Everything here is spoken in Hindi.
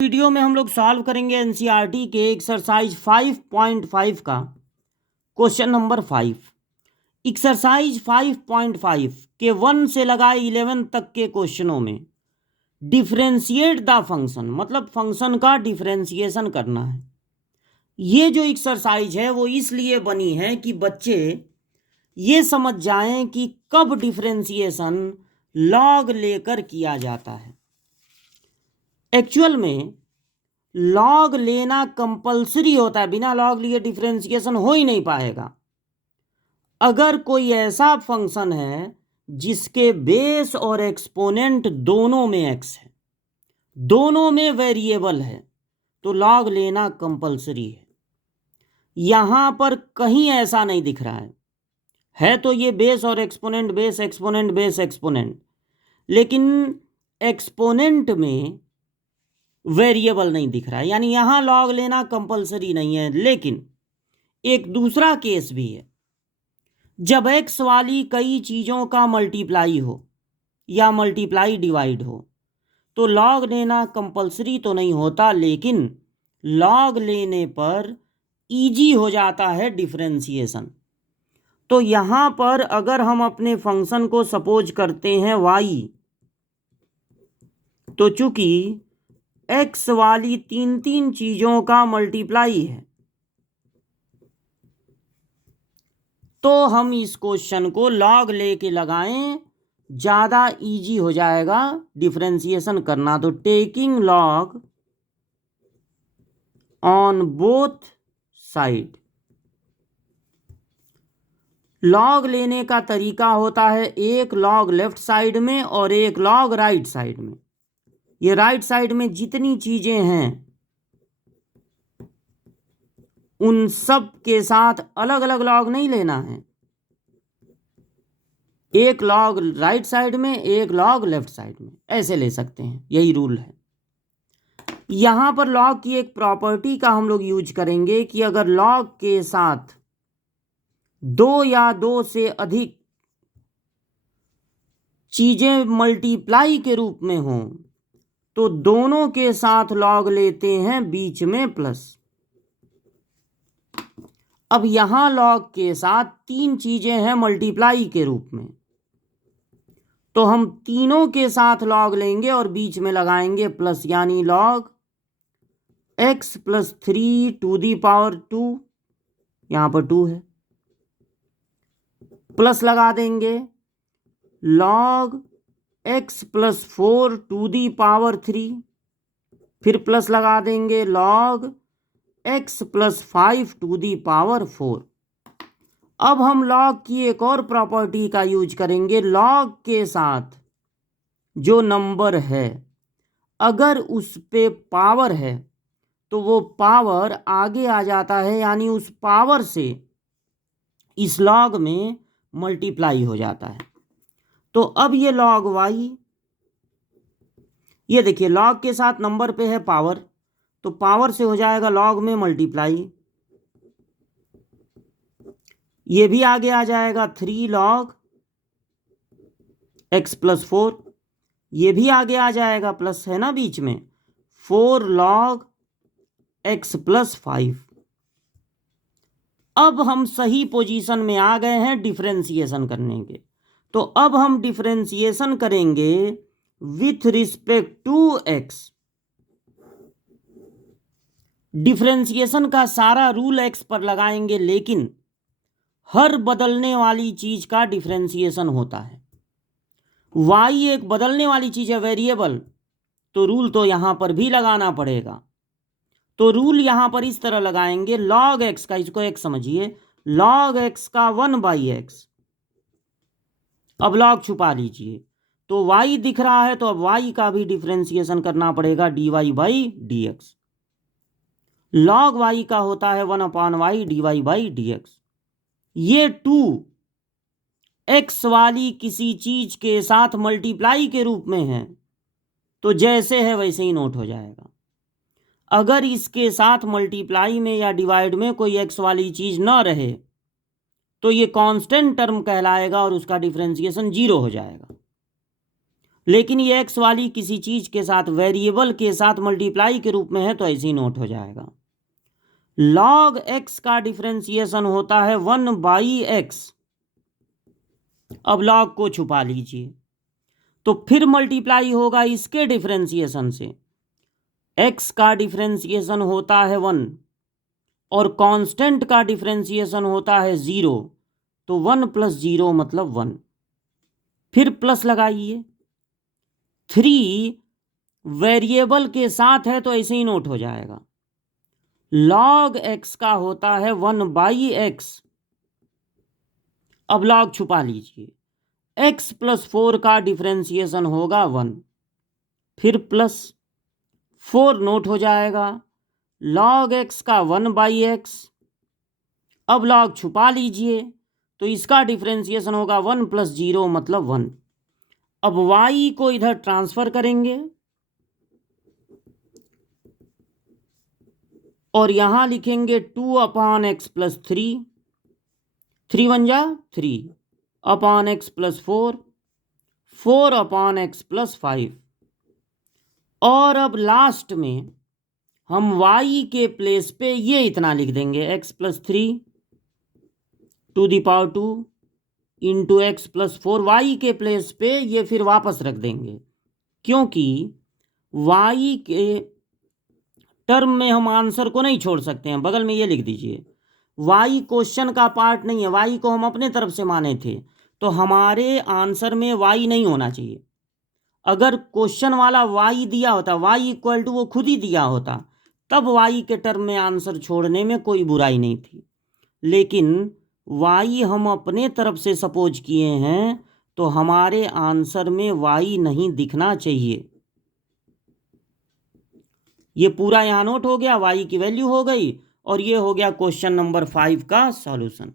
वीडियो में हम लोग सॉल्व करेंगे एनसीईआरटी के एक्सरसाइज 5.5 का क्वेश्चन नंबर 5। एक्सरसाइज 5.5 के 1 से लगाए 11 तक के क्वेश्चनों में डिफरेंशिएट द फंक्शन, मतलब फंक्शन का डिफरेंशिएशन करना है। ये जो एक्सरसाइज है वो इसलिए बनी है कि बच्चे ये समझ जाएं कि कब डिफरेंशिएशन लॉग लेकर किया जाता है। एक्चुअल में लॉग लेना कंपलसरी होता है, बिना लॉग लिए डिफरेंशिएशन हो ही नहीं पाएगा। अगर कोई ऐसा फंक्शन है जिसके बेस और एक्सपोनेंट दोनों में एक्स है, दोनों में वेरिएबल है, तो लॉग लेना कंपलसरी है। यहां पर कहीं ऐसा नहीं दिख रहा है तो ये बेस और exponent, base exponent, base exponent, लेकिन एक्सपोनेंट में वेरिएबल नहीं दिख रहा है, यानी यहां लॉग लेना कंपलसरी नहीं है। लेकिन एक दूसरा केस भी है, जब एक्स वाली कई चीजों का मल्टीप्लाई हो या मल्टीप्लाई डिवाइड हो तो लॉग लेना कंपलसरी तो नहीं होता, लेकिन लॉग लेने पर इजी हो जाता है डिफरेंशिएशन। तो यहां पर अगर हम अपने फंक्शन को सपोज करते हैं y, तो चूंकि x वाली तीन तीन चीजों का मल्टीप्लाई है तो हम इस क्वेश्चन को लॉग लेके लगाएं, ज्यादा इजी हो जाएगा डिफरेंशिएशन करना। तो taking log on both side, log लेने का तरीका होता है एक लॉग लेफ्ट साइड में और एक लॉग राइट साइड में। ये राइट साइड में जितनी चीजें हैं उन सब के साथ अलग अलग लॉग नहीं लेना है, एक लॉग राइट साइड में, एक लॉग लेफ्ट साइड में, ऐसे ले सकते हैं, यही रूल है। यहां पर लॉग की एक प्रॉपर्टी का हम लोग यूज करेंगे कि अगर लॉग के साथ दो या दो से अधिक चीजें मल्टीप्लाई के रूप में हों तो दोनों के साथ लॉग लेते हैं, बीच में प्लस। अब यहां लॉग के साथ तीन चीजें हैं मल्टीप्लाई के रूप में, तो हम तीनों के साथ लॉग लेंगे और बीच में लगाएंगे प्लस, यानी log x plus 3 to the power 2, यहां पर 2 है, प्लस लगा देंगे log x plus 4 to the power 3, फिर प्लस लगा देंगे log x plus 5 to the power 4। अब हम लॉग की एक और प्रॉपर्टी का यूज करेंगे, लॉग के साथ जो नंबर है अगर उस पे पावर है तो वो पावर आगे आ जाता है, यानी उस पावर से इस लॉग में मल्टीप्लाई हो जाता है। तो अब ये लॉग y, ये देखिए लॉग के साथ नंबर पे है पावर, तो पावर से हो जाएगा लॉग में मल्टीप्लाई, ये भी आगे आ जाएगा 3 लॉग x प्लस 4, ये भी आगे आ जाएगा प्लस है ना बीच में, 4 लॉग x प्लस 5। अब हम सही पोजीशन में आ गए हैं डिफरेंशिएशन करने के। तो अब हम डिफरेंशिएशन करेंगे with respect to x। Differentiation का सारा रूल x पर लगाएंगे, लेकिन हर बदलने वाली चीज का डिफरेंशिएशन होता है। y एक बदलने वाली चीज है, वेरिएबल, तो रूल तो यहां पर भी लगाना पड़ेगा। तो रूल यहां पर इस तरह लगाएंगे, log x का, इसको x समझिए, log x का 1/x। अब log छुपा लीजिए, तो y दिख रहा है, तो अब y का भी डिफरेंशिएशन करना पड़ेगा, dy/dx। log y का होता है 1/y dy/dx। ये 2 x वाली किसी चीज के साथ मल्टीप्लाई के रूप में है तो जैसे है वैसे ही नोट हो जाएगा। अगर इसके साथ मल्टीप्लाई में या डिवाइड में कोई x वाली चीज ना रहे तो ये कांस्टेंट टर्म कहलाएगा और उसका डिफरेंशिएशन 0 हो जाएगा। लेकिन ये एक्स वाली किसी चीज के साथ वेरिएबल के साथ मल्टीप्लाई के रूप में है तो ऐसे ही नोट हो जाएगा। लॉग एक्स का डिफरेंशिएशन होता है 1/x। अब लॉग को छुपा लीजिए तो फिर मल्टीप्लाई होगा इसके डिफरेंशिएशन से। एक्स का डिफरेंशिएशन होता है 1 और कांस्टेंट का डिफरेंशिएशन होता है 0, तो 1 + 0 मतलब 1। फिर प्लस लगाइए, 3 वेरिएबल के साथ है तो ऐसे ही नोट हो जाएगा। लॉग एक्स का होता है 1/x। अब लॉग छुपा लीजिए, x + 4 का डिफरेंशिएशन होगा 1, फिर प्लस 4 नोट हो जाएगा। लॉग x का 1/x। अब लॉग छुपा लीजिए तो इसका डिफरेंशिएशन होगा 1 + 0 मतलब 1। अब y को इधर ट्रांसफर करेंगे और यहां लिखेंगे 2/x + 3, 3 × 1 = 3/x + 4, 4/x + 5। और अब लास्ट में हम y के प्लेस पे ये इतना लिख देंगे, x + 3 to 2 into x + 4। y के प्लेस पे ये फिर वापस रख देंगे, क्योंकि y के टर्म में हम आंसर को नहीं छोड़ सकते हैं। बगल में ये लिख दीजिए, y क्वेश्चन का पार्ट नहीं है, y को हम अपने तरफ से माने थे, तो हमारे आंसर में y नहीं होना चाहिए। अगर क्वेश्चन वाला y दिया होता, y = वो खुद ही दिया होता, तब y के टर्म में आंसर छोड़ने में कोई बुराई नहीं थी। लेकिन y हम अपने तरफ से सपोज किए हैं तो हमारे आंसर में y नहीं दिखना चाहिए। ये पूरा यहाँ नोट हो गया, y की वैल्यू हो गई, और ये हो गया क्वेश्चन नंबर 5 का सॉल्यूशन।